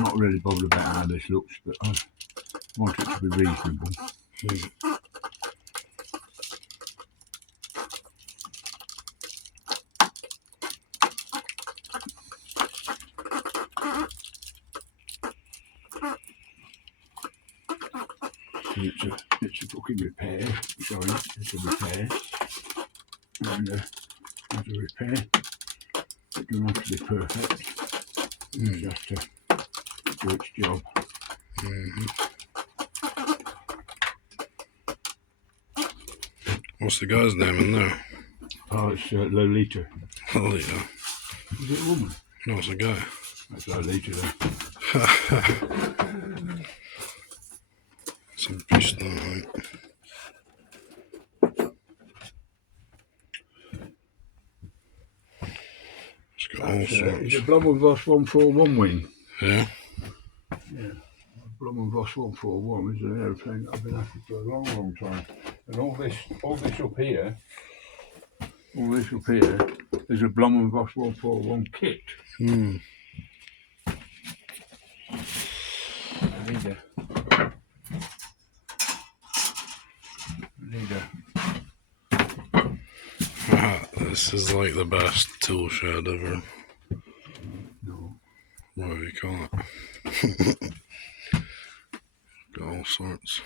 I'm not really bothered about how this looks, but I want it to be reasonable. It's a fucking repair. Sorry, it's a repair. And as a repair, it doesn't have to be perfect. It's just to do its job. What's the guy's name in there? Oh, it's Lolita. Lolita. Is it a woman? No, it's a guy. That's Lolita then. Some beast though, right? It's got all sorts. It's a Blommenvoss 141 wing. Yeah? Yeah. Blommenvoss 141 is an aeroplane that I've been after for a long, long time. And all this up here is a Blommenvoss 141 kit. I need a This is like the best tool shed ever. no. What do you call it? Got all sorts.